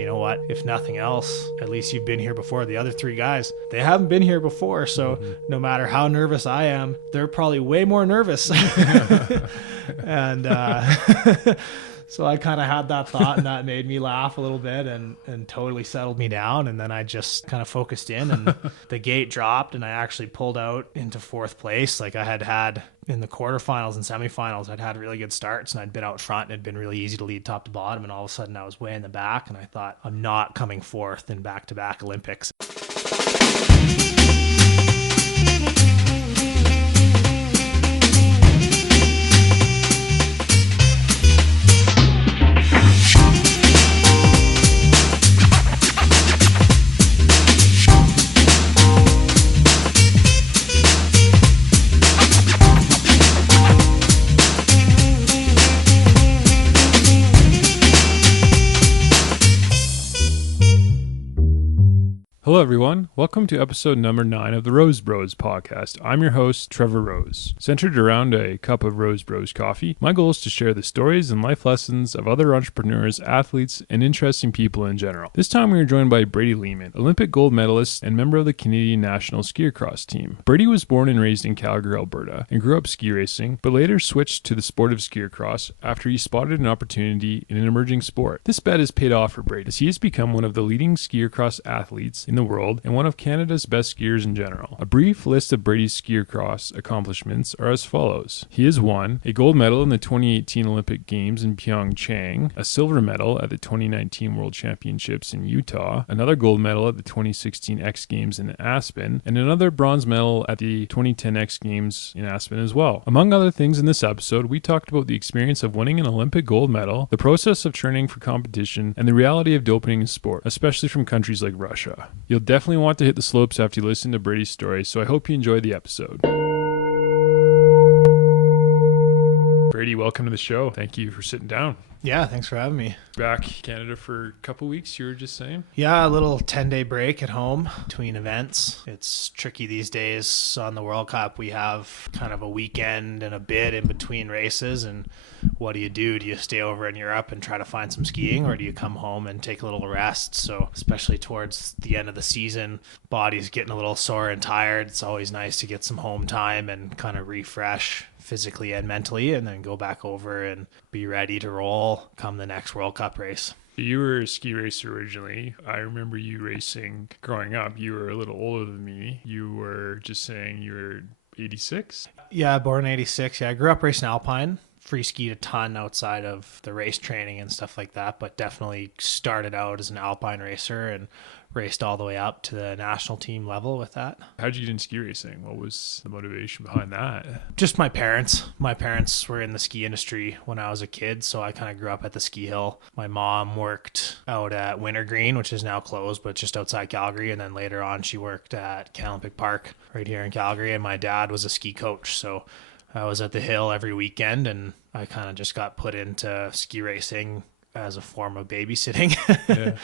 you know what, if nothing else, at least you've been here before. The other three guys, they haven't been here before, so no matter how nervous I am, they're probably way more nervous. And so I kind of had that thought, and that made me laugh a little bit and totally settled me down. And then I just kind of focused in, and the gate dropped, and I actually pulled out into fourth place. Like I had in the quarterfinals and semifinals, I'd had really good starts, and I'd been out front, and it'd been really easy to lead top to bottom. And all of a sudden I was way in the back, and I thought, I'm not coming fourth in back-to-back Olympics. Hello everyone, welcome to episode number 9 of the Rose Bros podcast. I'm your host, Trevor Rose. Centered around a cup of Rose Bros coffee, my goal is to share the stories and life lessons of other entrepreneurs, athletes, and interesting people in general. This time we are joined by Brady Leman, Olympic gold medalist and member of the Canadian national ski cross team. Brady was born and raised in Calgary, Alberta, and grew up ski racing, but later switched to the sport of ski cross after he spotted an opportunity in an emerging sport. This bet has paid off for Brady, as he has become one of the leading ski cross athletes in the world and one of Canada's best skiers in general. A brief list of Brady's ski cross accomplishments are as follows. He has won a gold medal in the 2018 Olympic Games in Pyongyang, a silver medal at the 2019 World Championships in Utah, another gold medal at the 2016 X Games in Aspen, and another bronze medal at the 2010 X Games in Aspen as well. Among other things in this episode, we talked about the experience of winning an Olympic gold medal, the process of training for competition, and the reality of doping in sport, especially from countries like Russia. You'll definitely want to hit the slopes after you listen to Brady's story, so I hope you enjoy the episode. Brady, welcome to the show. Thank you for sitting down. Yeah, thanks for having me. Back Canada for a couple weeks, you were just saying? Yeah, a little 10-day break at home between events. It's tricky these days on the World Cup. We have kind of a weekend and a bit in between races, and what do? Do you stay over in Europe and try to find some skiing, or do you come home and take a little rest? So especially towards the end of the season, body's getting a little sore and tired. It's always nice to get some home time and kind of refresh physically and mentally, and then go back over and be ready to roll come the next World Cup race. You were a ski racer originally. I remember you racing growing up. You were a little older than me. You were just saying you were 86? Yeah, born in 86. Yeah, I grew up racing alpine. Free skied a ton outside of the race training and stuff like that, but definitely started out as an alpine racer and raced all the way up to the national team level with that. How did you get into ski racing? What was the motivation behind that? Just my parents. My parents were in the ski industry when I was a kid, so I kind of grew up at the ski hill. My mom worked out at Wintergreen, which is now closed, but just outside Calgary, and then later on she worked at Olympic Park right here in Calgary, and my dad was a ski coach, so I was at the hill every weekend, and I kind of just got put into ski racing as a form of babysitting. Yeah.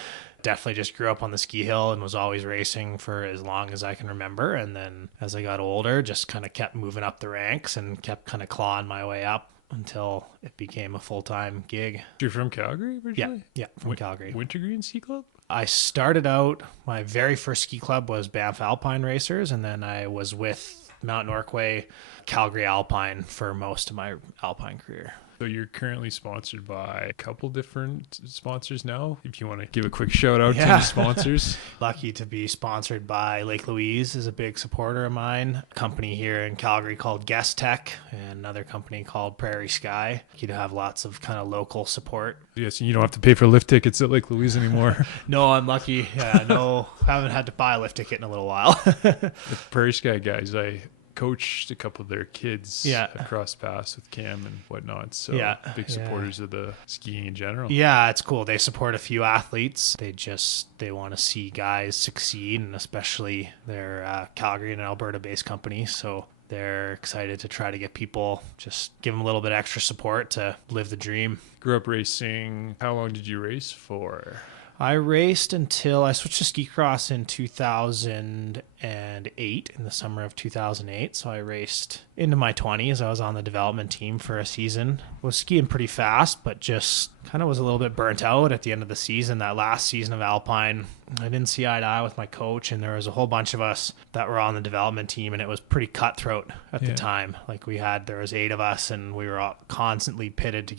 Definitely just grew up on the ski hill and was always racing for as long as I can remember. And then as I got older, just kind of kept moving up the ranks and kept kind of clawing my way up until it became a full-time gig. You're from Calgary originally? Yeah, from Calgary. Wintergreen Ski Club? I started out, my very first ski club was Banff Alpine Racers, and then I was with Mount Norquay, Calgary Alpine for most of my alpine career. So you're currently sponsored by a couple different sponsors now. If you want to give a quick shout out to the sponsors. Lucky to be sponsored by Lake Louise, is a big supporter of mine. A company here in Calgary called Guest Tech, and another company called Prairie Sky. You have lots of kind of local support. Yes, you don't have to pay for lift tickets at Lake Louise anymore. No, I'm lucky. Yeah, no, haven't had to buy a lift ticket in a little while. The Prairie Sky guys, I coached a couple of their kids across paths with Cam and whatnot. So big supporters of the skiing in general. Yeah, it's cool. They support a few athletes. They want to see guys succeed, and especially they're Calgary and Alberta based company. So they're excited to try to get people, just give them a little bit extra support to live the dream. Grew up racing. How long did you race for? I raced until I switched to ski cross in 2008. 2008, in the summer of 2008. So I raced into my 20s. I was on the development team for a season. Was skiing pretty fast, but just kind of was a little bit burnt out at the end of the season. That last season of Alpine, I didn't see eye to eye with my coach, and there was a whole bunch of us that were on the development team, and it was pretty cutthroat at the time. Like there was 8 of us, and we were all constantly pitted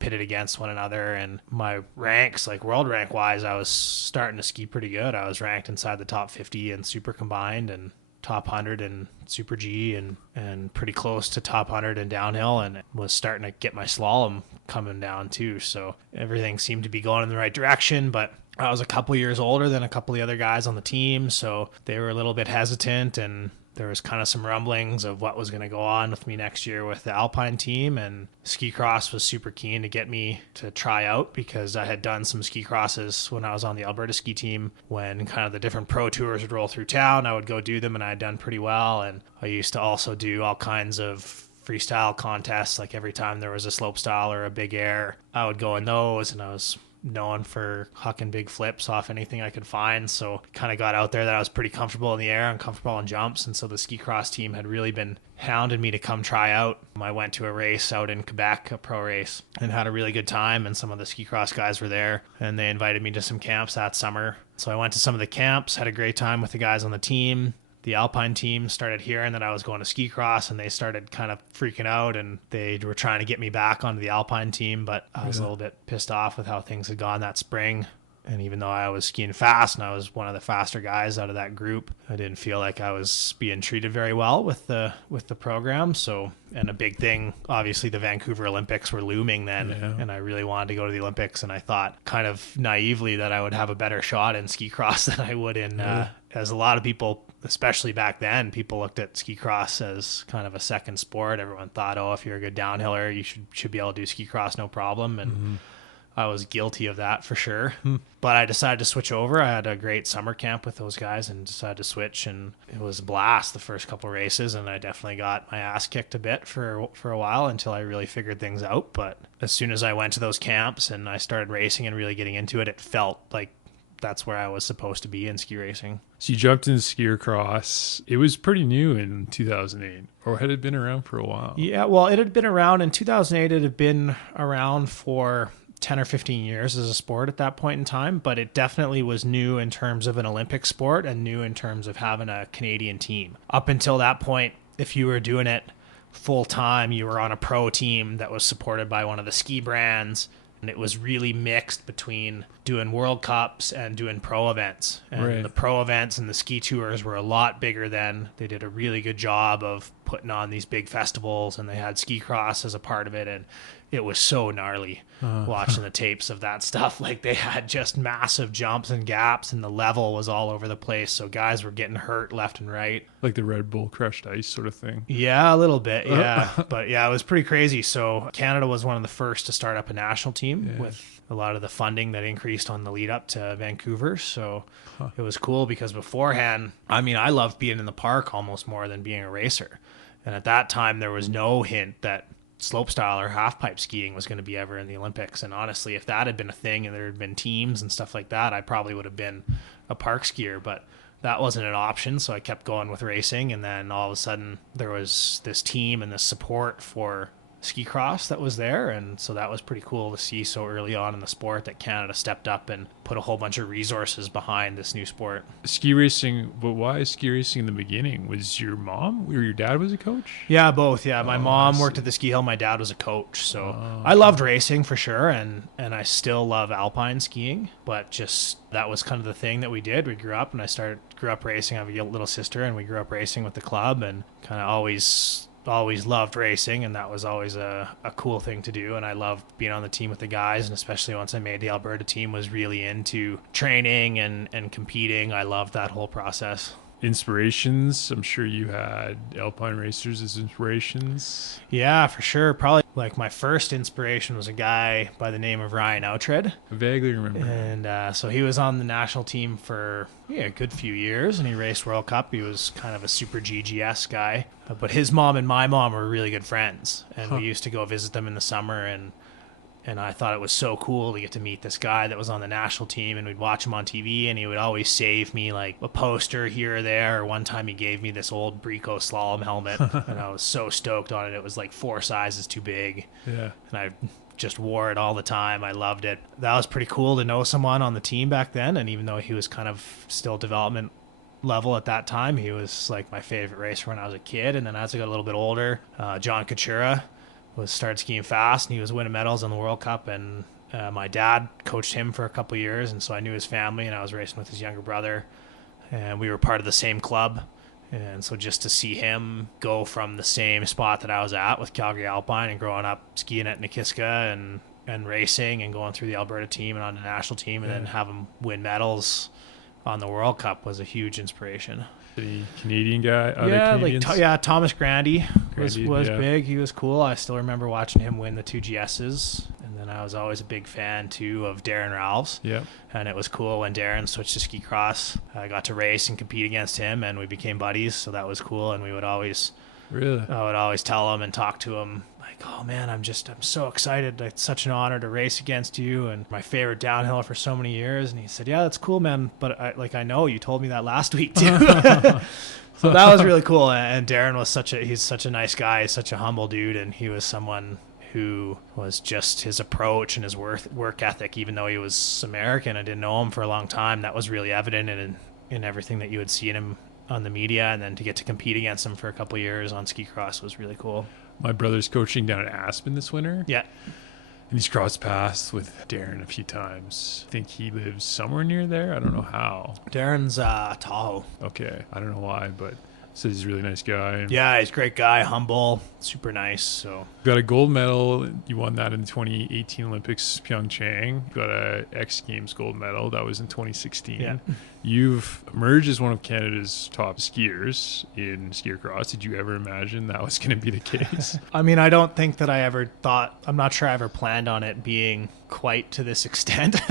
against one another. And my ranks, like world rank wise, I was starting to ski pretty good. I was ranked inside the top 50 in super combined and top 100 in super G and pretty close to top 100 in downhill, and was starting to get my slalom coming down too. So everything seemed to be going in the right direction, but I was a couple years older than a couple of the other guys on the team, so they were a little bit hesitant, and there was kind of some rumblings of what was going to go on with me next year with the Alpine team. And Ski Cross was super keen to get me to try out, because I had done some ski crosses when I was on the Alberta ski team. When kind of the different pro tours would roll through town, I would go do them, and I had done pretty well. And I used to also do all kinds of freestyle contests. Like every time there was a slope style or a big air, I would go in those, and I was known for hucking big flips off anything I could find. So kind of got out there that I was pretty comfortable in the air and comfortable on jumps. And so the ski cross team had really been hounding me to come try out. I went to a race out in Quebec, a pro race, and had a really good time. And some of the ski cross guys were there, and they invited me to some camps that summer. So I went to some of the camps, had a great time with the guys on the team. The Alpine team started hearing that I was going to ski cross, and they started kind of freaking out, and they were trying to get me back onto the Alpine team, but I was a little bit pissed off with how things had gone that spring. And even though I was skiing fast and I was one of the faster guys out of that group, I didn't feel like I was being treated very well with the program. So, and a big thing, obviously the Vancouver Olympics were looming then, and I really wanted to go to the Olympics, and I thought kind of naively that I would have a better shot in ski cross than I would in, as a lot of people, especially back then, people looked at ski cross as kind of a second sport. Everyone thought, oh, if you're a good downhiller, you should be able to do ski cross no problem. And I was guilty of that for sure. But I decided to switch over. I had a great summer camp with those guys and decided to switch, and it was a blast the first couple races, and I definitely got my ass kicked a bit for a while until I really figured things out. But as soon as I went to those camps and I started racing and really getting into it, it felt like that's where I was supposed to be in ski racing. So you jumped into skier cross. It was pretty new in 2008, or had it been around for a while? Yeah, well, it had been around in 2008. It had been around for 10 or 15 years as a sport at that point in time, but it definitely was new in terms of an Olympic sport and new in terms of having a Canadian team. Up until that point, if you were doing it full time, you were on a pro team that was supported by one of the ski brands, and it was really mixed between doing World Cups and doing pro events. And the pro events and the ski tours were a lot bigger then. They did a really good job of putting on these big festivals, and they had ski cross as a part of it, and it was so gnarly watching the tapes of that stuff. Like, they had just massive jumps and gaps, and the level was all over the place, so guys were getting hurt left and right. Like the Red Bull crushed ice sort of thing. Yeah, a little bit, yeah. But yeah, it was pretty crazy. So Canada was one of the first to start up a national team with a lot of the funding that increased on the lead up to Vancouver. So it was cool because beforehand, I mean, I loved being in the park almost more than being a racer. And at that time, there was no hint that slopestyle or half pipe skiing was going to be ever in the Olympics. And honestly, if that had been a thing and there had been teams and stuff like that, I probably would have been a park skier, but that wasn't an option. So I kept going with racing. And then all of a sudden there was this team and this support for ski cross that was there, and so that was pretty cool to see so early on in the sport that Canada stepped up and put a whole bunch of resources behind this new sport. Ski racing, but why ski racing in the beginning? Was your mom or your dad was a coach? Yeah, both. Yeah, my mom worked at the ski hill, my dad was a coach, so I loved racing for sure, and I still love alpine skiing, but just that was kind of the thing that we did. We grew up, and I grew up racing. I have a little sister, and we grew up racing with the club, and kind of always loved racing, and that was always a cool thing to do. And I loved being on the team with the guys, and especially once I made the Alberta team, was really into training and competing. I loved that whole process. Inspirations? I'm sure you had alpine racers as inspirations. Yeah, for sure. Probably like my first inspiration was a guy by the name of Ryan Outred. I vaguely remember. And so he was on the national team for a good few years, and he raced World Cup. He was kind of a super GGS guy. But his mom and my mom were really good friends, and we used to go visit them in the summer, and And I thought it was so cool to get to meet this guy that was on the national team, and we'd watch him on TV, and he would always save me like a poster here or there. Or one time he gave me this old Brico slalom helmet, and I was so stoked on it. It was like 4 sizes too big. Yeah. And I just wore it all the time. I loved it. That was pretty cool to know someone on the team back then. And even though he was kind of still development level at that time, he was like my favorite racer when I was a kid. And then as I got a little bit older, John Katura started skiing fast, and he was winning medals in the World Cup, and my dad coached him for a couple of years, and so I knew his family, and I was racing with his younger brother, and we were part of the same club. And so just to see him go from the same spot that I was at with Calgary Alpine and growing up skiing at Nikiska and racing and going through the Alberta team and on the national team, and then have him win medals on the World Cup was a huge inspiration. The Canadian guy? Thomas Grandy was yeah. big. He was cool. I still remember watching him win the 2 GSs. And then I was always a big fan, too, of Darren Ralphs. Yeah. And it was cool when Darren switched to ski cross. I got to race and compete against him, and we became buddies, so that was cool. And we would always... Really? I would always tell him and talk to him, like, oh, man, I'm so excited. It's such an honor to race against you, and my favorite downhill for so many years. And he said, yeah, that's cool, man. But I know you told me that last week, too. So that was really cool. And Darren was he's such a nice guy. He's such a humble dude. And he was someone who was just his approach and his work ethic, even though he was American. I didn't know him for a long time. That was really evident in everything that you would see in him on the media, and then to get to compete against him for a couple of years on ski cross was really cool. My brother's coaching down at Aspen this winter. Yeah. And he's crossed paths with Darren a few times. I think he lives somewhere near there. I don't know how. Darren's Tahoe. Okay. I don't know why, but says he's a really nice guy. Yeah, he's a great guy, humble, super nice. So got a gold medal. You won that in the 2018 Olympics, Pyongyang. Got a X Games gold medal. That was in 2016. Yeah. You've emerged as one of Canada's top skiers in skier cross. Did you ever imagine that was going to be the case? I mean, I don't think that I ever thought, I'm not sure I ever planned on it being quite to this extent.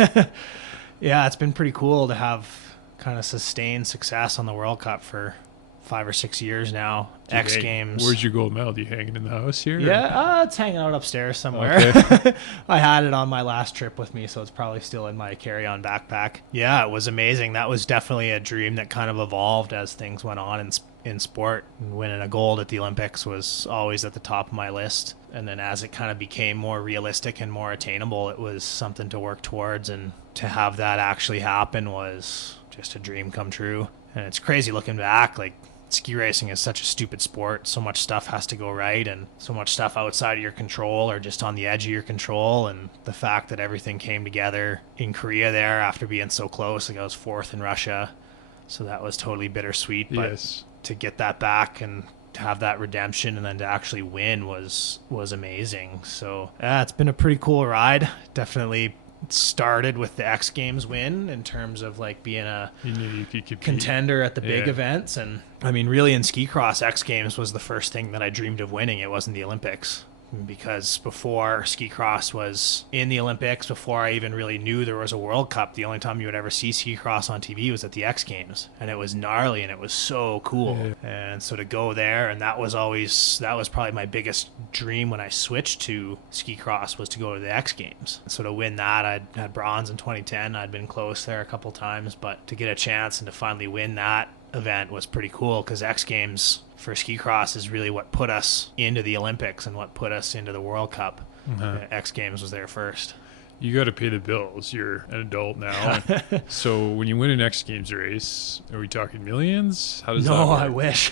Yeah, it's been pretty cool to have kind of sustained success on the World Cup for 5 or 6 years now. X Games. Where's your gold medal? Do you hang it in the house here? Yeah, it's hanging out upstairs somewhere. Okay. I had it on my last trip with me, so it's probably still in my carry-on backpack. Yeah, it was amazing. That was definitely a dream that kind of evolved as things went on in sport. Winning a gold at the Olympics was always at the top of my list. And then as it kind of became more realistic and more attainable, it was something to work towards. And to have that actually happen was just a dream come true. And it's crazy looking back, like, ski racing is such a stupid sport. So much stuff has to go right, and so much stuff outside of your control or just on the edge of your control. And the fact that everything came together in Korea there after being so close, like I was 4th in Russia, so that was totally bittersweet. But yes, to get that back and to have that redemption and then to actually win was amazing. So yeah, it's been a pretty cool ride. Definitely started with the X Games win in terms of like being a contender at the big events. And I mean, really in ski cross, X Games was the first thing that I dreamed of winning. It wasn't the Olympics, because before ski cross was in the Olympics, before I even really knew there was a World Cup, the only time you would ever see ski cross on TV was at the X Games, and it was gnarly and it was so cool. And so to go there, and that was probably my biggest dream when I switched to ski cross, was to go to the X Games. So to win that, I'd had bronze in 2010. I'd been close there a couple times, but to get a chance and to finally win that event was pretty cool, because X Games for ski cross is really what put us into the Olympics and what put us into the World Cup. X Games was there first. You got to pay the bills. You're an adult now. So when you win an X Games race, are we talking millions? How does that work? I wish.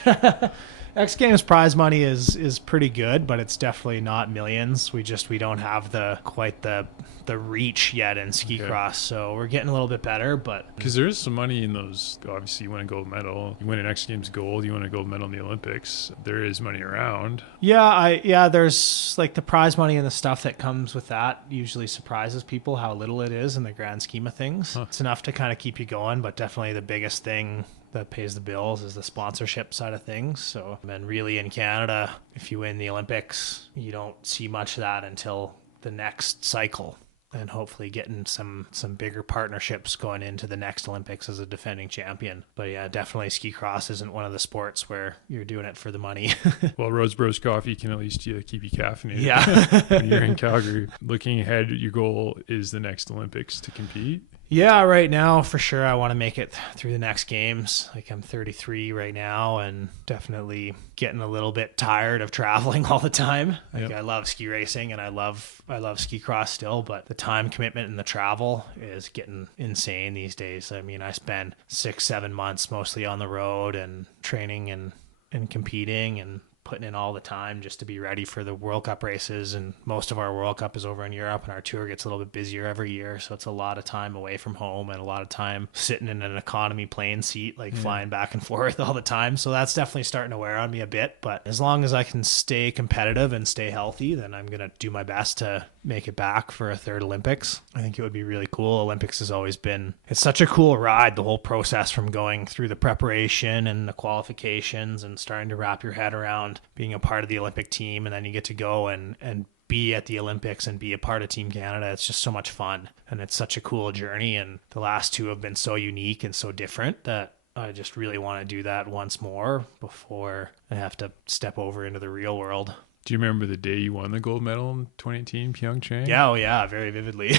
X Games prize money is pretty good, but it's definitely not millions. We don't have quite the reach yet in ski cross, so we're getting a little bit better. But because there is some money in those. Obviously, you win a gold medal, you win an X Games gold, you win a gold medal in the Olympics. There is money around. There's like the prize money and the stuff that comes with that usually surprises people how little it is in the grand scheme of things. It's enough to kind of keep you going, but definitely the biggest thing that pays the bills is the sponsorship side of things. So, and really in Canada, if you win the Olympics, you don't see much of that until the next cycle. and hopefully getting some bigger partnerships going into the next Olympics as a defending champion. But yeah, definitely ski cross isn't one of the sports where you're doing it for the money. Well, Rose Bros Coffee can at least keep you caffeinated. Yeah. When you're in Calgary. Looking ahead, your goal is the next Olympics to compete? Yeah, right now for sure I want to make it through the next games. Like I'm 33 right now and definitely getting a little bit tired of traveling all the time. Like I love ski racing and I love ski cross still, but the time commitment and the travel is getting insane these days. I mean, I spend 6-7 months mostly on the road and training and competing and putting in all the time just to be ready for the World Cup races. And most of our World Cup is over in Europe and our tour gets a little bit busier every year. So it's a lot of time away from home and a lot of time sitting in an economy plane seat, like flying back and forth all the time. So that's definitely starting to wear on me a bit, but as long as I can stay competitive and stay healthy, then I'm going to do my best to make it back for a third Olympics. I think it would be really cool. Olympics has always been, it's such a cool ride, the whole process from going through the preparation and the qualifications and starting to wrap your head around being a part of the Olympic team, and then you get to go and be at the Olympics and be a part of Team Canada. It's just so much fun and it's such a cool journey, and the last two have been so unique and so different that I just really want to do that once more before I have to step over into the real world. Do you remember the day you won the gold medal in 2018 Pyeongchang? Yeah, oh yeah, very vividly.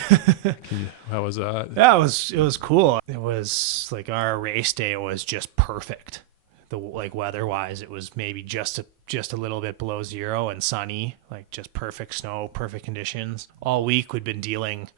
How was that? Yeah, it was cool. It was like our race day was just perfect. Like weather-wise, it was maybe just a little bit below zero and sunny, like just perfect snow, perfect conditions. All week we'd been dealing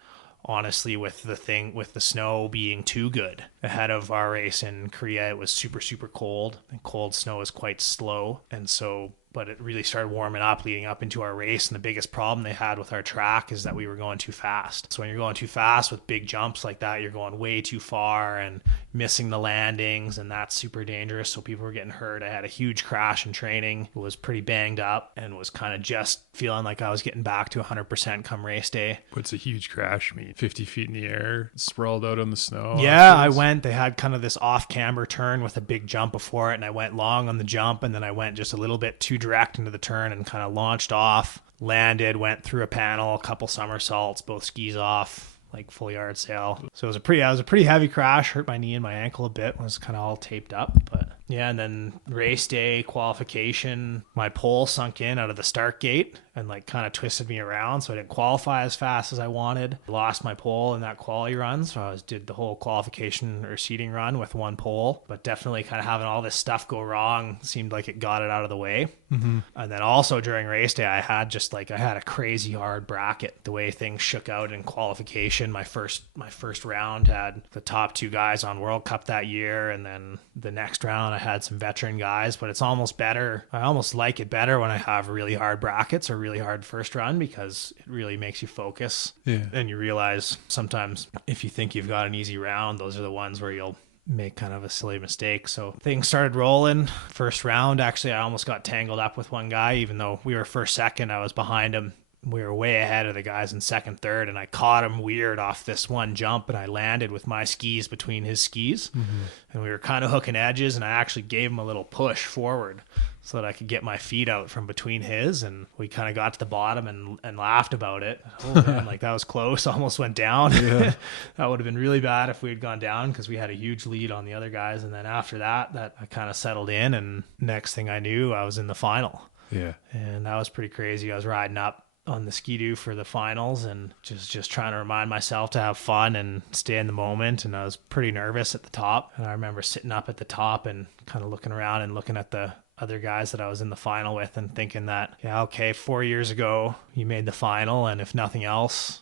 honestly with the snow being too good. Ahead of our race in Korea, it was super, super cold, and cold snow is quite slow. And so, but it really started warming up leading up into our race. And the biggest problem they had with our track is that we were going too fast. So when you're going too fast with big jumps like that, you're going way too far and missing the landings, and that's super dangerous. So people were getting hurt. I had a huge crash in training, was pretty banged up, and was kind of just feeling like I was getting back to 100% come race day. What's a huge crash mean? 50 feet in the air, sprawled out on the snow? Yeah, they had kind of this off camber turn with a big jump before it, and I went long on the jump, and then I went just a little bit too direct into the turn and kind of launched off, landed, went through a panel, a couple somersaults, both skis off, like full yard sail. So it was a pretty heavy crash, hurt my knee and my ankle a bit, was kind of all taped up, but yeah. And then race day qualification, my pole sunk in out of the start gate and like kind of twisted me around, so I didn't qualify as fast as I wanted. Lost my pole in that quali run, so I did the whole qualification or seeding run with one pole, but definitely kind of having all this stuff go wrong seemed like it got it out of the way. Mm-hmm. And then also during race day, I had a crazy hard bracket. The way things shook out in qualification, my first round had the top two guys on World Cup that year, and then the next round I had some veteran guys. But it's almost better. I almost like it better when I have really hard brackets or really hard first run, because it really makes you focus. Yeah. And you realize sometimes if you think you've got an easy round, those are the ones where you'll make kind of a silly mistake. So things started rolling. First round, actually, I almost got tangled up with one guy, even though we were first, second, I was behind him. We were way ahead of the guys in second, third, and I caught him weird off this one jump, and I landed with my skis between his skis. Mm-hmm. And we were kind of hooking edges, and I actually gave him a little push forward so that I could get my feet out from between his, and we kind of got to the bottom and laughed about it. Oh man, like that was close, almost went down. Yeah. That would have been really bad if we had gone down, because we had a huge lead on the other guys. And then after that I kind of settled in, and next thing I knew, I was in the final. Yeah. And that was pretty crazy. I was riding up on the ski-doo for the finals and just trying to remind myself to have fun and stay in the moment. And I was pretty nervous at the top. And I remember sitting up at the top and kind of looking around and looking at the other guys that I was in the final with and thinking that, yeah, okay, 4 years ago you made the final, and if nothing else,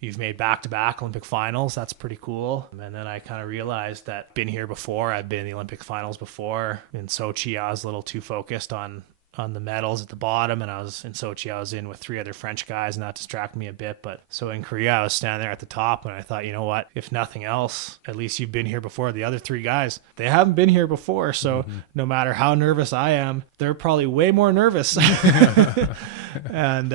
you've made back-to-back Olympic finals. That's pretty cool. And then I kind of realized that been here before. I've been in the Olympic finals before. In Sochi, I was a little too focused on the medals at the bottom, and I was in Sochi, I was in with 3 other French guys, and that distracted me a bit. But so in Korea, I was standing there at the top, and I thought, you know what, if nothing else, at least you've been here before. The other 3 guys, they haven't been here before, so no matter how nervous I am, they're probably way more nervous. And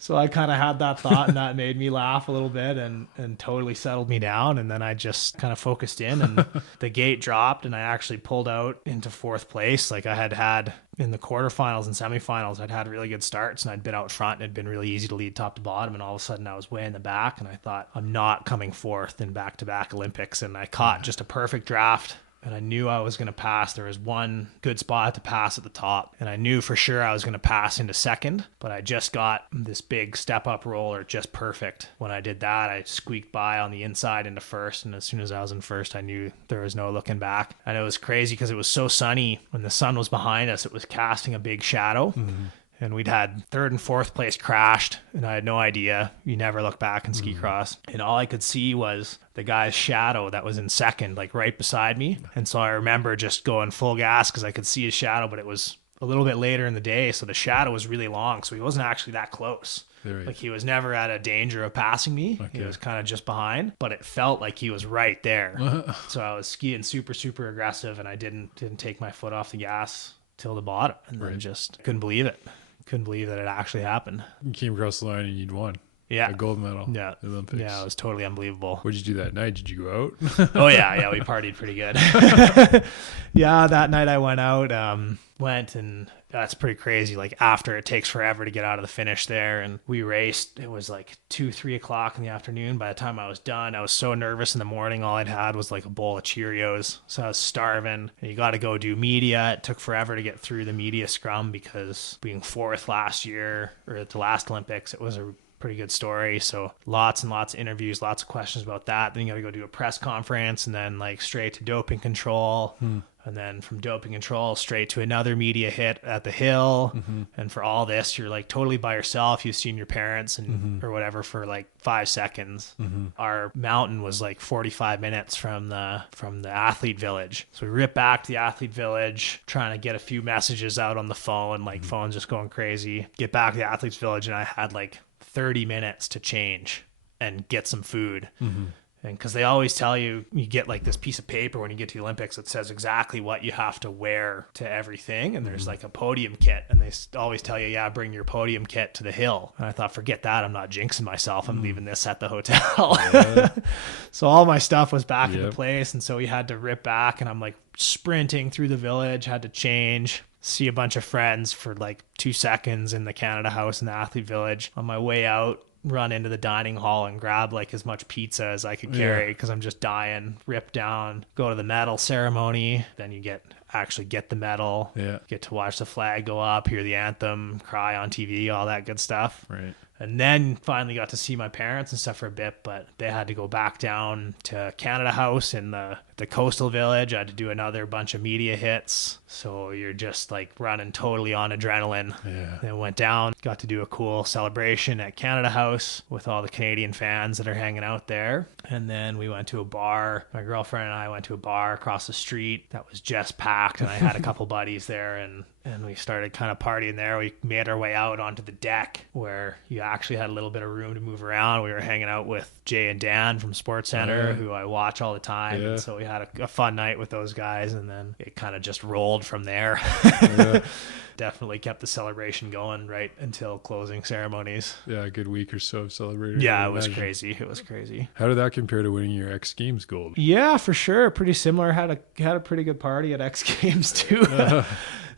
So I kind of had that thought, and that made me laugh a little bit and totally settled me down. And then I just kind of focused in, and the gate dropped, and I actually pulled out into fourth place. Like I had in the quarterfinals and semifinals, I'd had really good starts, and I'd been out front, and it'd been really easy to lead top to bottom. And all of a sudden I was way in the back, and I thought, I'm not coming fourth in back-to-back Olympics. And I caught just a perfect draft. And I knew I was going to pass. There was one good spot to pass at the top. And I knew for sure I was going to pass into second. But I just got this big step-up roller just perfect. When I did that, I squeaked by on the inside into first. And as soon as I was in first, I knew there was no looking back. And it was crazy because it was so sunny. When the sun was behind us, it was casting a big shadow. Mm-hmm. And we'd had third and fourth place crashed, and I had no idea. You never look back in ski cross. And all I could see was the guy's shadow that was in second, like right beside me. And so I remember just going full gas because I could see his shadow, but it was a little bit later in the day, so the shadow was really long. So he wasn't actually that close. Right. Like he was never at a danger of passing me. Okay. He was kind of just behind, but it felt like he was right there. So I was skiing super, super aggressive, and I didn't take my foot off the gas till the bottom, and then just couldn't believe it. Couldn't believe that it actually happened. You came across the line and you'd won. Yeah. A gold medal. Yeah. The Olympics. Yeah, it was totally unbelievable. What did you do that night? Did you go out? Oh, yeah. We partied pretty good. Yeah, that night I went out, and that's pretty crazy. Like after, it takes forever to get out of the finish there. And we raced. It was like 2-3 o'clock in the afternoon. By the time I was done, I was so nervous in the morning. All I'd had was like a bowl of Cheerios. So I was starving. And you got to go do media. It took forever to get through the media scrum because being fourth last year, or at the last Olympics, it was a pretty good story. So lots and lots of interviews, lots of questions about that. Then you got to go do a press conference, and then like straight to doping control. And then from doping control straight to another media hit at the hill. And for all this, you're like totally by yourself. You've seen your parents and or whatever for like 5 seconds. Our mountain was like 45 minutes from the athlete village. So we ripped back to the athlete village, trying to get a few messages out on the phone, like phone's just going crazy. Get back to the athlete's village, and I had like 30 minutes to change and get some food. And because they always tell you, you get like this piece of paper when you get to the Olympics that says exactly what you have to wear to everything. And there's like a podium kit, and they always tell you, yeah, bring your podium kit to the hill. And I thought, forget that. I'm not jinxing myself. I'm leaving this at the hotel. So all my stuff was back into place. And so we had to rip back, and I'm like sprinting through the village, had to change, see a bunch of friends for like 2 seconds in the Canada House in the athlete village. On my way out, run into the dining hall and grab like as much pizza as I could carry because I'm just dying. Rip down, go to the medal ceremony. Then you actually get the medal. Get to watch the flag go up, hear the anthem, cry on TV, all that good stuff. Right. And then finally got to see my parents and stuff for a bit, but they had to go back down to Canada House in the coastal village. I had to do another bunch of media hits. So you're just like running totally on adrenaline. Then went down, got to do a cool celebration at Canada House with all the Canadian fans that are hanging out there. And then we went to a bar. My girlfriend and I went to a bar across the street that was just packed, and I had a couple buddies there, and we started kind of partying there. We made our way out onto the deck where you actually had a little bit of room to move around. We were hanging out with Jay and Dan from Sports Center, who I watch all the time. And so we had a fun night with those guys, and then it kind of just rolled from there. Definitely kept the celebration going right until closing ceremonies. Yeah, a good week or so of celebrating. Yeah, it was crazy. It was crazy. How did that compare to winning your X Games gold? Yeah, for sure. Pretty similar. Had a pretty good party at X Games too.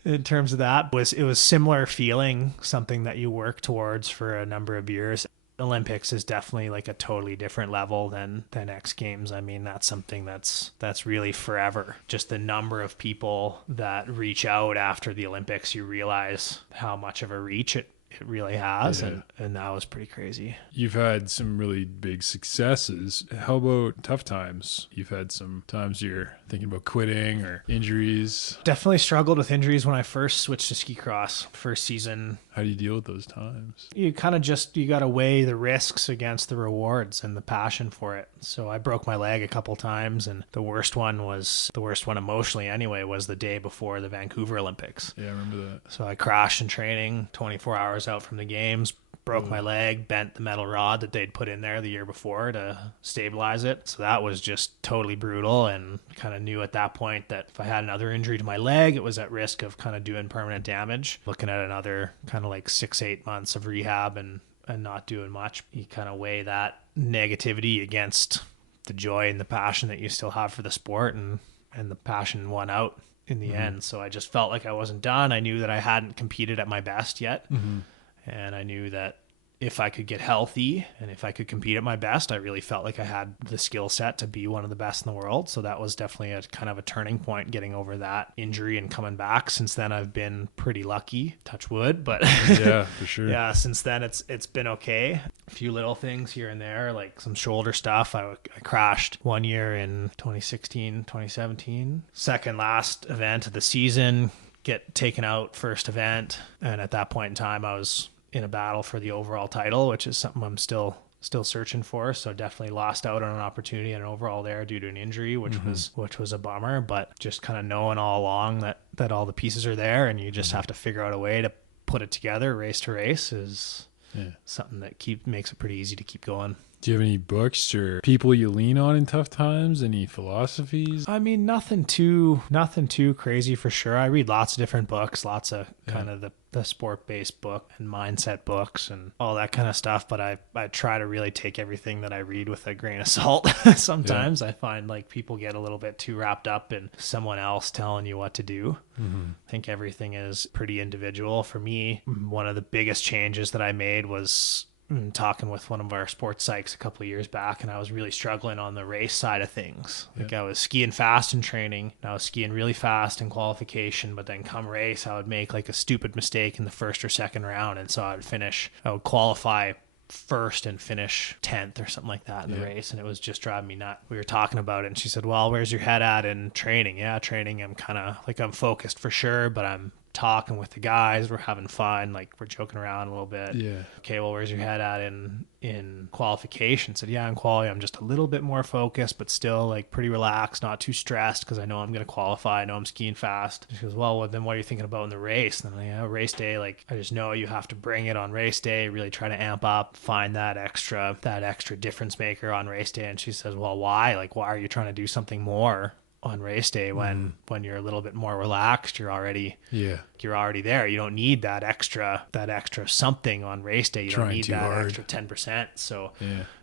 In terms of that, it was similar feeling, something that you work towards for a number of years. Olympics is definitely like a totally different level than X Games. I mean, that's something that's really forever. Just the number of people that reach out after the Olympics, you realize how much of a reach it really has, and that was pretty crazy. You've had some really big successes. How about tough times? You've had some times you're thinking about quitting or injuries. Definitely struggled with injuries when I first switched to ski cross. First season. How do you deal with those times? You kind of you got to weigh the risks against the rewards and the passion for it. So I broke my leg a couple times, and the worst one emotionally anyway was the day before the Vancouver Olympics. Yeah, I remember that. So I crashed in training 24 hours out from the games, broke my leg, bent the metal rod that they'd put in there the year before to stabilize it. So that was just totally brutal, and kind of knew at that point that if I had another injury to my leg, it was at risk of kind of doing permanent damage. Looking at another kind of like 6-8 months of rehab and not doing much, you kind of weigh that negativity against the joy and the passion that you still have for the sport, and the passion won out in the end. So I just felt like I wasn't done. I knew that I hadn't competed at my best yet. And I knew that if I could get healthy and if I could compete at my best, I really felt like I had the skill set to be one of the best in the world. So that was definitely a kind of a turning point, getting over that injury and coming back. Since then, I've been pretty lucky, touch wood, but yeah, for sure. Yeah, since then it's been okay. A few little things here and there, like some shoulder stuff. I crashed one year in 2016, 2017, second last event of the season, get taken out first event. And at that point in time, I was in a battle for the overall title, which is something I'm still searching for. So definitely lost out on an opportunity and an overall there due to an injury, which was a bummer. But just kind of knowing all along that all the pieces are there, and you just have to figure out a way to put it together race to race is something that makes it pretty easy to keep going. Do you have any books or people you lean on in tough times? Any philosophies? I mean, nothing too crazy for sure. I read lots of different books, lots of kind of the sport-based book and mindset books and all that kind of stuff. But I try to really take everything that I read with a grain of salt. Sometimes I find like people get a little bit too wrapped up in someone else telling you what to do. I think everything is pretty individual. For me, one of the biggest changes that I made was talking with one of our sports psychs a couple of years back, and I was really struggling on the race side of things. Like I was skiing fast in training, and I was skiing really fast in qualification, but then come race, I would make like a stupid mistake in the first or second round, and so I would qualify first and finish 10th or something like that in the race, and it was just driving me nuts. We were talking about it, and she said, well, where's your head at in training? Yeah, training, I'm kind of like, I'm focused for sure, but I'm talking with the guys, we're having fun, like we're joking around a little bit. Okay, well, where's your head at in qualification? Said, yeah, in quali I'm just a little bit more focused, but still like pretty relaxed, not too stressed, because I know I'm going to qualify, I know I'm skiing fast. She goes, well, then what are you thinking about in the race? And then race day, like I just know you have to bring it on race day, really try to amp up, find that extra difference maker on race day. And she says, well, why are you trying to do something more on race day when you're a little bit more relaxed? You're already there. You don't need that extra something on race day. You don't need that extra 10%. So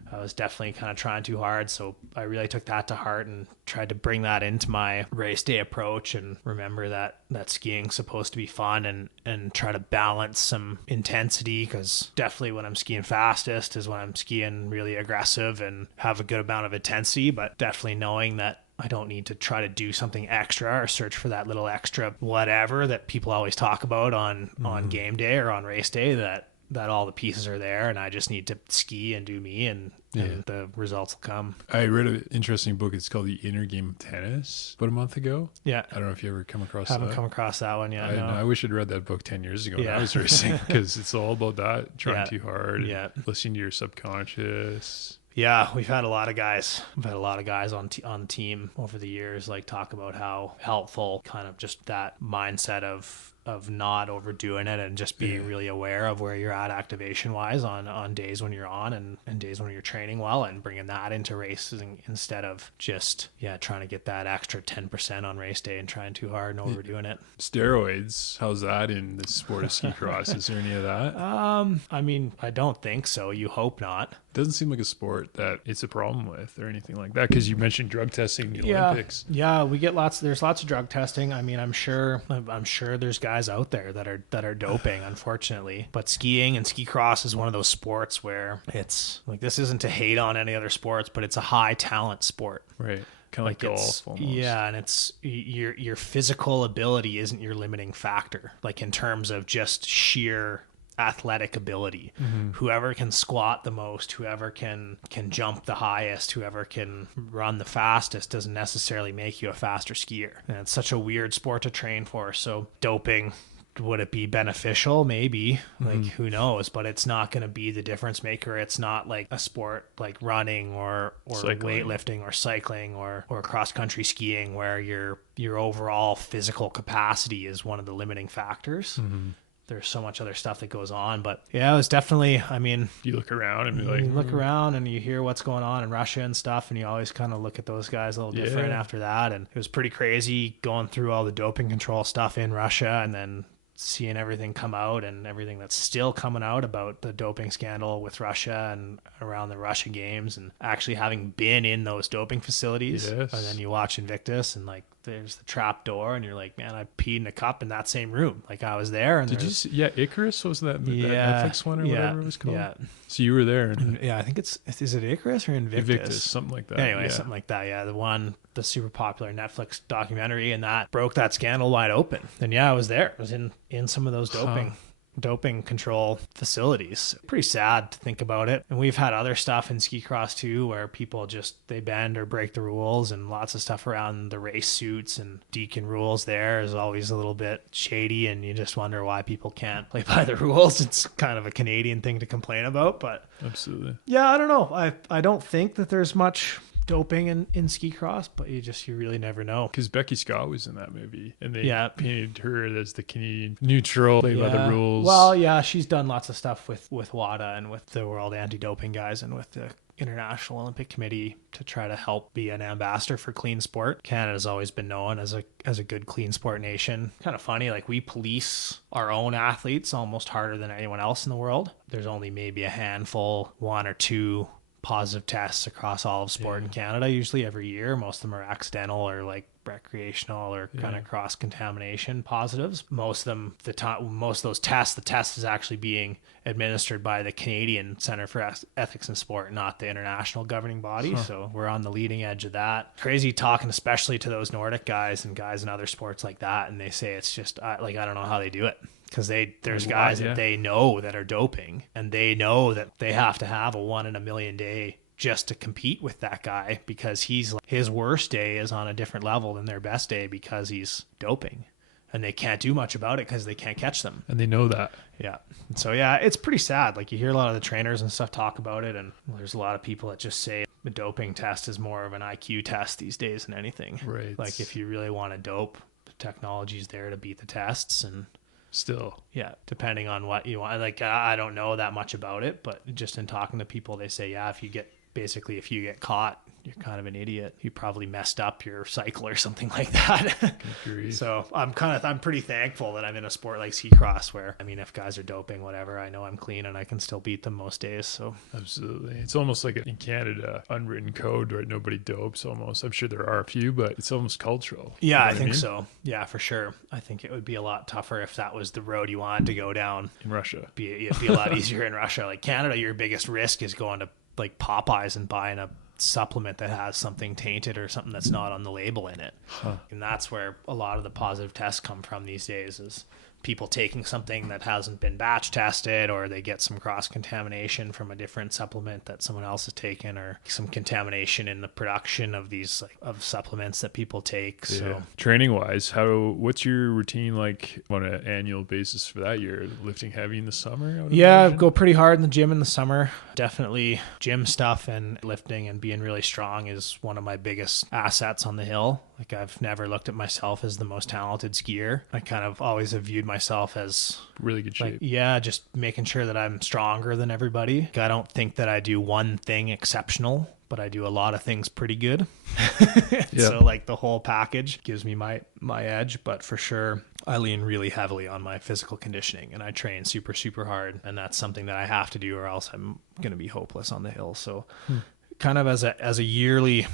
I was definitely kind of trying too hard. So I really took that to heart and tried to bring that into my race day approach, and remember that skiing's supposed to be fun, and try to balance some intensity, because definitely when I'm skiing fastest is when I'm skiing really aggressive and have a good amount of intensity, but definitely knowing that I don't need to try to do something extra or search for that little extra whatever that people always talk about on game day or on race day, that all the pieces are there, and I just need to ski and do me, and the results will come. I read an interesting book. It's called The Inner Game of Tennis about a month ago. Yeah. I don't know if you ever come across Haven't come across that one yet. I wish I'd read that book 10 years ago when I was racing, because it's all about that, trying too hard, listening to your subconscious. Yeah, we've had a lot of guys on the team over the years like talk about how helpful kind of just that mindset of not overdoing it, and just being really aware of where you're at activation wise on days when you're on and days when you're training well, and bringing that into races instead of just trying to get that extra 10% on race day and trying too hard and overdoing it. Steroids, how's that in the sport of ski cross? Is there any of that? I mean, I don't think so. You hope not. Doesn't seem like a sport that it's a problem with or anything like that, because you mentioned drug testing in the Olympics. Yeah, we get there's lots of drug testing. I mean, I'm sure there's guys out there that are doping, unfortunately. But skiing and ski cross is one of those sports where it's like, this isn't to hate on any other sports, but it's a high talent sport. Right. Kind of like golf almost. Yeah, and it's your physical ability isn't your limiting factor, like in terms of just sheer athletic ability. Whoever can squat the most, whoever can jump the highest, whoever can run the fastest doesn't necessarily make you a faster skier. And it's such a weird sport to train for. So doping, would it be beneficial? Maybe. Like, who knows? But it's not going to be the difference maker. It's not like a sport like running or weightlifting or cycling or cross country skiing, where your overall physical capacity is one of the limiting factors. There's so much other stuff that goes on. But yeah, it was definitely, I mean, you look around and be like, you look around and you hear what's going on in Russia and stuff, and you always kind of look at those guys a little different after that. And it was pretty crazy going through all the doping control stuff in Russia, and then seeing everything come out and everything that's still coming out about the doping scandal with Russia and around the Russia games, and actually having been in those doping facilities. Yes. And then you watch Invictus and like there's the trap door and you're like, man, I peed in a cup in that same room. Like I was there. And did you see, Icarus was that Netflix one or whatever it was called? Yeah. So you were there. And yeah, I think is it Icarus or Invictus? Something like that. Anyway, something like that. Yeah, the super popular Netflix documentary, and that broke that scandal wide open. And yeah, I was there. I was in some of those doping control facilities. Pretty sad to think about it. And we've had other stuff in ski cross too, where people just, they bend or break the rules, and lots of stuff around the race suits and deacon rules there is always a little bit shady, and you just wonder why people can't play by the rules. It's kind of a Canadian thing to complain about, but absolutely. Yeah, I don't know. I don't think that there's much doping in ski cross, but you really never know. Because Becky Scott was in that movie, and they painted her as the Canadian neutral, play by the rules. Well, yeah, she's done lots of stuff with WADA and with the World Anti-Doping guys and with the International Olympic Committee to try to help be an ambassador for clean sport. Canada's always been known as a good clean sport nation. Kind of funny, like we police our own athletes almost harder than anyone else in the world. There's only maybe a handful, 1 or 2 positive tests across all of sport in Canada, usually every year. Most of them are accidental or like recreational or kind of cross contamination positives. Most of those tests, the test is actually being administered by the Canadian Center for Ethics in Sport, not the international governing body. So we're on the leading edge of that. Crazy talking, especially to those Nordic guys and guys in other sports like that, and they say it's just I don't know how they do it. Because there's guys that they know that are doping, and they know that they have to have a 1 in a million day just to compete with that guy, because his worst day is on a different level than their best day because he's doping, and they can't do much about it because they can't catch them. And they know that. Yeah. So yeah, it's pretty sad. Like you hear a lot of the trainers and stuff talk about it, and there's a lot of people that just say the doping test is more of an IQ test these days than anything. Right. Like if you really want to dope, the technology's there to beat the tests, and still, yeah, depending on what you want. Like I don't know that much about it, but just in talking to people, they say, yeah, if you get caught, you're kind of an idiot. You probably messed up your cycle or something like that. So I'm pretty thankful that I'm in a sport like ski cross, where, I mean, if guys are doping, whatever, I know I'm clean and I can still beat them most days. So absolutely. It's almost like in Canada, unwritten code where nobody dopes almost. I'm sure there are a few, but it's almost cultural. Yeah, I think so. Yeah, for sure. I think it would be a lot tougher if that was the road you wanted to go down. In Russia. It'd be a lot easier in Russia. Like Canada, your biggest risk is going to like Popeyes and buying a supplement that has something tainted or something that's not on the label in it. And that's where a lot of the positive tests come from these days, is people taking something that hasn't been batch tested, or they get some cross contamination from a different supplement that someone else has taken, or some contamination in the production of these of supplements that people take. So training wise, what's your routine like on an annual basis for that? You're lifting heavy in the summer? Yeah, go pretty hard in the gym in the summer. Definitely gym stuff and lifting and being really strong is one of my biggest assets on the hill. Like I've never looked at myself as the most talented skier. I kind of always have viewed myself as really good shape. Just making sure that I'm stronger than everybody. I don't think that I do one thing exceptional, but I do a lot of things pretty good. So like the whole package gives me my edge, but for sure I lean really heavily on my physical conditioning, and I train super, super hard. And that's something that I have to do, or else I'm going to be hopeless on the hill. So kind of as a yearly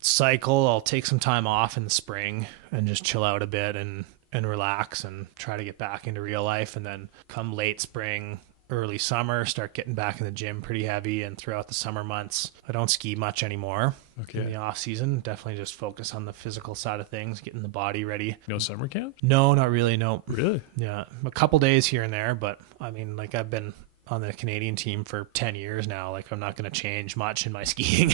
cycle, I'll take some time off in the spring and just chill out a bit and relax and try to get back into real life. And then come late spring, early summer, start getting back in the gym pretty heavy. And throughout the summer months, I don't ski much anymore. In the off season, definitely just focus on the physical side of things, getting the body ready. No summer camp? No, not really. No. Really? Yeah. A couple days here and there, but I mean, like I've been on the Canadian team for 10 years now. Like I'm not going to change much in my skiing.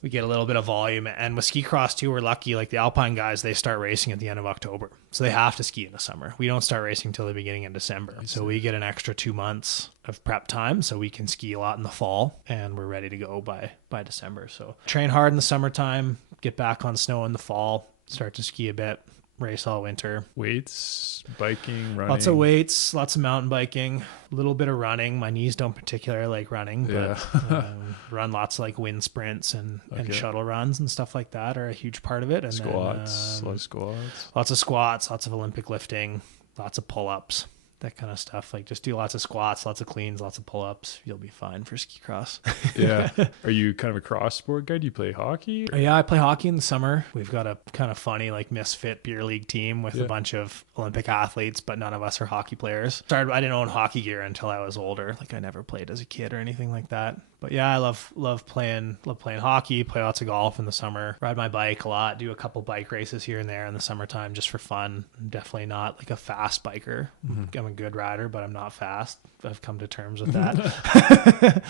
We get a little bit of volume, and with ski cross too, we're lucky. Like the Alpine guys, they start racing at the end of October, so they have to ski in the summer. We don't start racing till the beginning of December, so we get an extra 2 months of prep time, so we can ski a lot in the fall, and we're ready to go by December. So train hard in the summertime, get back on snow in the fall, start to ski a bit, race all winter. Weights, biking, running. Lots of weights, lots of mountain biking, a little bit of running. My knees don't particularly like running, but run lots of like wind sprints and shuttle runs and stuff like that are a huge part of it. And squats, a lot of squats. Lots of squats, lots of Olympic lifting, lots of pull-ups, that kind of stuff. Like just do lots of squats, lots of cleans, lots of pull-ups. You'll be fine for ski cross. Yeah. Are you kind of a cross sport guy? Do you play hockey? Yeah, I play hockey in the summer. We've got a kind of funny like misfit beer league team with a bunch of Olympic athletes, but none of us are hockey players. I didn't own hockey gear until I was older. Like I never played as a kid or anything like that. But yeah, I love playing hockey, play lots of golf in the summer, ride my bike a lot, do a couple bike races here and there in the summertime just for fun. I'm definitely not like a fast biker. I'm a good rider, but I'm not fast. I've come to terms with that.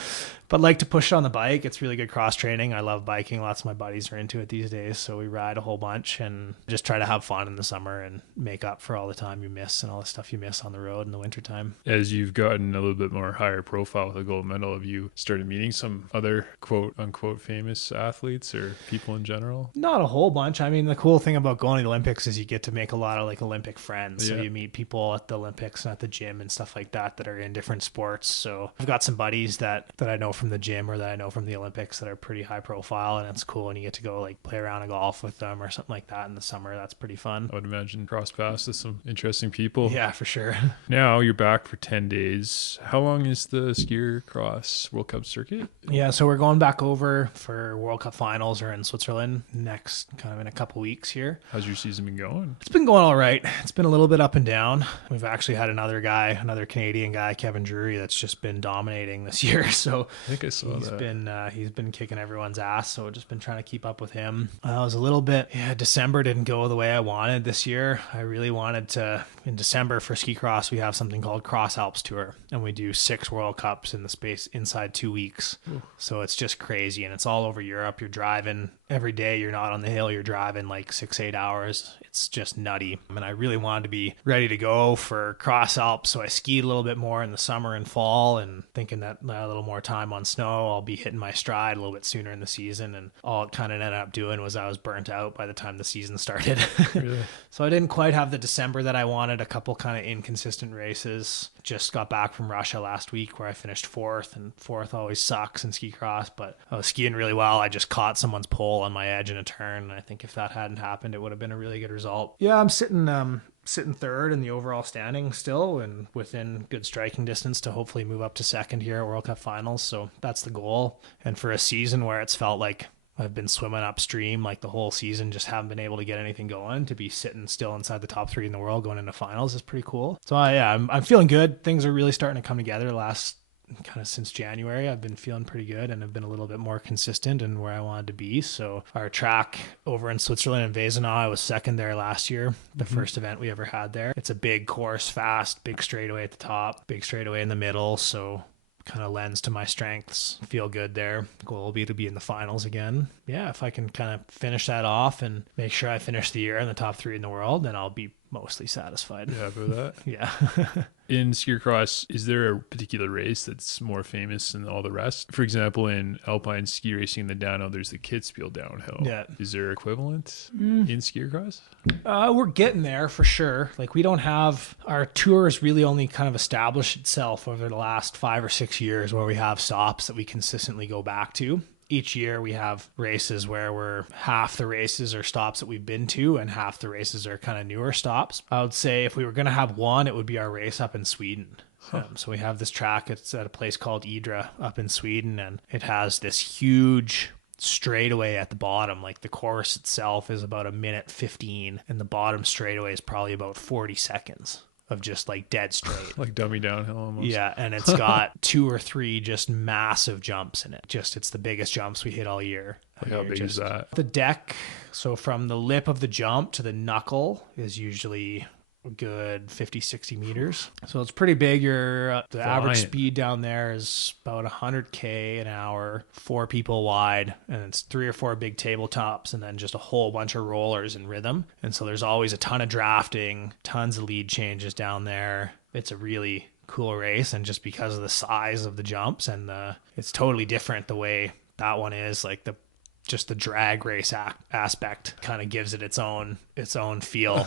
But like to push it on the bike. It's really good cross training. I love biking. Lots of my buddies are into it these days. So we ride a whole bunch and just try to have fun in the summer and make up for all the time you miss and all the stuff you miss on the road in the wintertime. As you've gotten a little bit more higher profile with a gold medal, have you started meeting some other quote unquote famous athletes or people in general? Not a whole bunch. I mean, the cool thing about going to the Olympics is you get to make a lot of like Olympic friends. So you meet people at the Olympics and at the gym and stuff like that that are in different sports. So I've got some buddies that I know from the gym or that I know from the Olympics that are pretty high profile, and it's cool when you get to go like play around a golf with them or something like that in the summer. That's pretty fun. I would imagine cross paths with some interesting people. Yeah, for sure. Now you're back for 10 days. How long is the skier cross World Cup circuit? Yeah, so we're going back over for World Cup finals or in Switzerland next, kind of in a couple weeks here. How's your season been going? It's been going all right. It's been a little bit up and down. We've actually had another Canadian guy, Kevin Drury, that's just been dominating this year. So I think I saw that. He's been kicking everyone's ass. So just been trying to keep up with him. I was a little bit, December didn't go the way I wanted this year. I really wanted to, in December for ski cross, we have something called Cross Alps Tour, and we do 6 World Cups in the space inside 2 weeks. Ooh. So it's just crazy, and it's all over Europe. You're driving every day. You're not on the hill. You're driving like 6-8 hours. It's just nutty. And I really wanted to be ready to go for Cross Alps. So I skied a little bit more in the summer and fall, and thinking that a little more time on snow, I'll be hitting my stride a little bit sooner in the season. And all it kind of ended up doing was I was burnt out by the time the season started. Really? So I didn't quite have the December that I wanted. A couple kind of inconsistent races. Just got back from Russia last week where I finished 4th, and 4th always sucks in ski cross, but I was skiing really well. I just caught someone's pole on my edge in a turn, and I think if that hadn't happened, it would have been a really good result. Yeah, I'm sitting 3rd in the overall standing still, and within good striking distance to hopefully move up to 2nd here at World Cup finals. So that's the goal. And for a season where it's felt like I've been swimming upstream like the whole season, just haven't been able to get anything going, to be sitting still inside the top 3 in the world going into finals is pretty cool. So I'm feeling good. Things are really starting to come together kind of since January. I've been feeling pretty good and have been a little bit more consistent in where I wanted to be. So our track over in Switzerland in Wesenau, I was 2nd there last year, the first event we ever had there. It's a big course, fast, big straightaway at the top, big straightaway in the middle. So kind of lends to my strengths. Feel good there. Goal will be to be in the finals again. Yeah, if I can kind of finish that off and make sure I finish the year in the top 3 in the world, then I'll be mostly satisfied. Yeah, for that. Yeah. In skier cross, is there a particular race that's more famous than all the rest? For example, in alpine ski racing in the downhill, there's the Kitzbühel downhill. Yeah. Is there equivalent in skier cross? We're getting there for sure. Like we don't have, our tour has really only kind of established itself over the last 5 or 6 years where we have stops that we consistently go back to. Each year we have races where half the races are stops that we've been to and half the races are kind of newer stops. I would say if we were going to have one, it would be our race up in Sweden. So we have this track. It's at a place called Idre up in Sweden, and it has this huge straightaway at the bottom. Like the course itself is about 1:15, and the bottom straightaway is probably about 40 seconds. Of just like dead straight. Like dummy downhill almost. Yeah, and it's got 2 or 3 just massive jumps in it. It's the biggest jumps we hit all year. Like how big is that? The deck, so from the lip of the jump to the knuckle is usually a good 50-60 meters. So it's pretty big. The average speed down there is about 100k an hour, 4 people wide, and it's 3 or 4 big tabletops and then just a whole bunch of rollers in rhythm. And so there's always a ton of drafting, tons of lead changes down there. It's a really cool race, and just because of the size of the jumps and it's totally different the way that one is. Like the drag race aspect kind of gives it its own feel.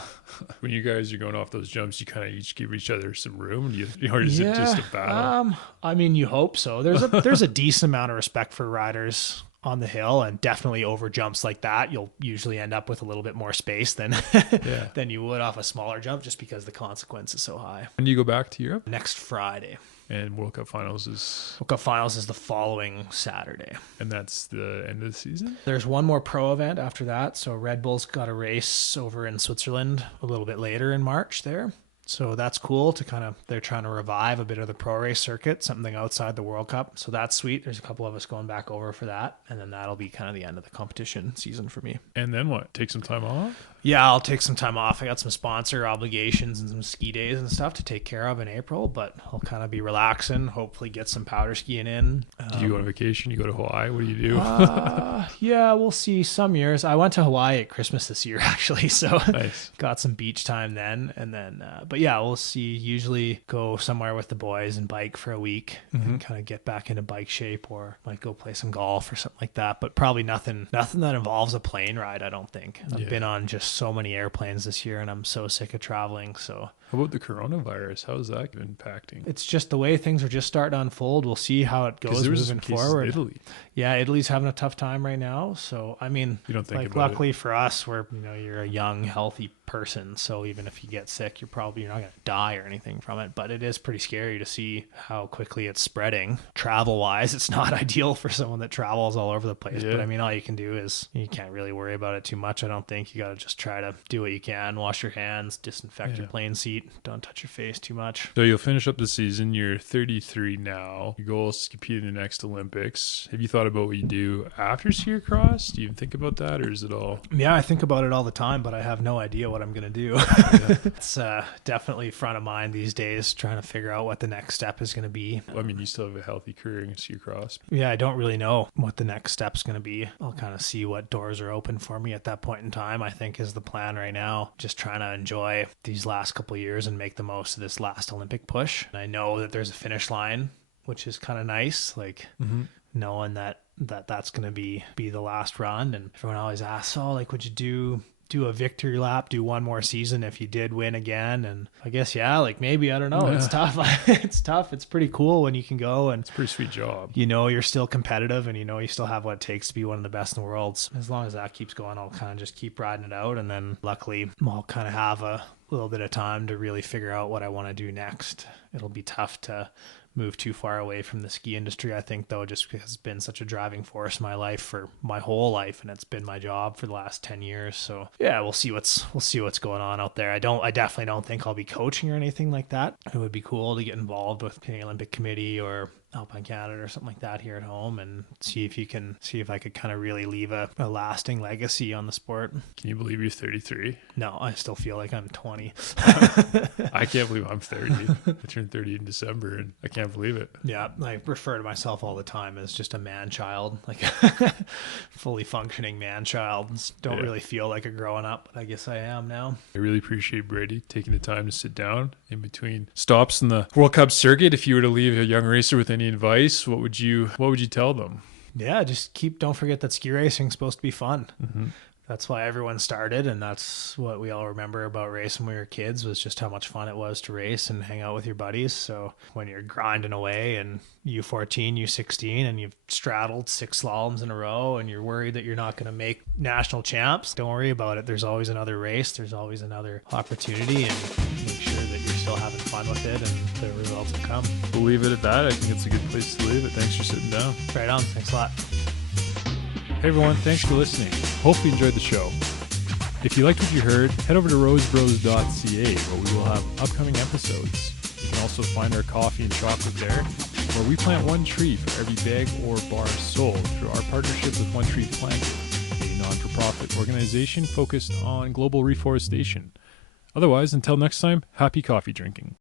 When you guys are going off those jumps, you kind of each give each other some room, or is it just a battle? I mean, you hope so. There's a decent amount of respect for riders on the hill, and definitely over jumps like that, you'll usually end up with a little bit more space than than you would off a smaller jump, just because the consequence is so high. When do you go back to Europe? Next Friday. And World Cup Finals is the following Saturday. And that's the end of the season? There's one more pro event after that. So Red Bull's got a race over in Switzerland a little bit later in March there. So that's cool to they're trying to revive a bit of the pro race circuit, something outside the World Cup. So that's sweet. There's a couple of us going back over for that. And then that'll be kind of the end of the competition season for me. And then what? Take some time off? Yeah, I'll take some time off. I got some sponsor obligations and some ski days and stuff to take care of in April, but I'll kind of be relaxing, hopefully get some powder skiing in. Do you go on vacation? You go to Hawaii? What do you do? Yeah, we'll see. Some years. I went to Hawaii at Christmas this year, actually, so Nice. Got some beach time then. And then, but yeah, we'll see. Usually go somewhere with the boys and bike for a week and kind of get back into bike shape, or might go play some golf or something like that, but probably nothing that involves a plane ride, I don't think. I've been on just so many airplanes this year and I'm so sick of traveling. So How about the coronavirus? How is that impacting? it's just the way things are just starting to unfold. We'll see how it goes moving forward. Italy. Yeah, Italy's having a tough time right now. So, I mean, You don't think like, about luckily for us, you're a young, healthy person. So even if you get sick, you're not going to die or anything from it. But it is pretty scary to see how quickly it's spreading. Travel wise, it's not ideal for someone that travels all over the place. Yeah. But I mean, all you can do is you can't really worry about it too much. I don't think. You got to just try to do what you can. Wash your hands, disinfect your plane seat. Don't touch your face too much. So you'll finish up the season. You're 33 now. Your goal is to compete in the next Olympics. Have you thought about what you do after ski cross? Do you even think about that, or is it all? Yeah, I think about it all the time, but I have no idea what I'm going to do. It's definitely front of mind these days, trying to figure out what the next step is going to be. I mean, you still have a healthy career in ski cross. Yeah, I don't really know what the next step's going to be. I'll kind of see what doors are open for me at that point in time, I think is the plan right now. Just trying to enjoy these last couple of years and make the most of this last Olympic push. And I know that there's a finish line, which is kind of nice, like knowing that's going to be the last run. And everyone always asks, oh, like, would you do a victory lap, do one more season if you did win again? And I guess, yeah, like maybe, I don't know. It's tough. It's tough. It's pretty cool when you can go and It's a pretty sweet job. you're still competitive and you still have what it takes to be one of the best in the world. So as long as that keeps going, I'll kind of just keep riding it out. And then luckily I'll kind of have a little bit of time to really figure out what I want to do next. It'll be tough to move too far away from the ski industry, I think, though, just because it's been such a driving force in my life for my whole life, and it's been my job for the last 10 years. So yeah, we'll see what's going on out there. I definitely don't think I'll be coaching or anything like that. It would be cool to get involved with the Olympic Committee or Alpine Canada or something like that here at home, and see if I could kind of really leave a lasting legacy on the sport. Can you believe you're 33? No, I still feel like I'm 20. I can't believe I'm 30. I turned 30 in December, and I can't believe it. Yeah, I refer to myself all the time as just a man-child, like fully functioning man-child. Don't really feel like a growing up, but I guess I am now. I really appreciate Brady taking the time to sit down in between stops in the World Cup circuit. If you were to leave a young racer with any advice, what would you tell them? Yeah, just don't forget that ski racing is supposed to be fun. That's why everyone started, and that's what we all remember about racing when we were kids, was just how much fun it was to race and hang out with your buddies. So when you're grinding away and U14, U16, and you've straddled 6 slaloms in a row and you're worried that you're not going to make national champs, don't worry about it. There's always another race. There's always another opportunity, and make sure that you're still having fun with it and the results will come. We'll leave it at that. I think it's a good place to leave it. Thanks for sitting down. Right on. Thanks a lot. Hey everyone, thanks for listening. Hope you enjoyed the show. If you liked what you heard, head over to rosebros.ca where we will have upcoming episodes. You can also find our coffee and chocolate there, where we plant one tree for every bag or bar sold through our partnership with One Tree Planted, a non-for-profit organization focused on global reforestation. Otherwise, until next time, happy coffee drinking.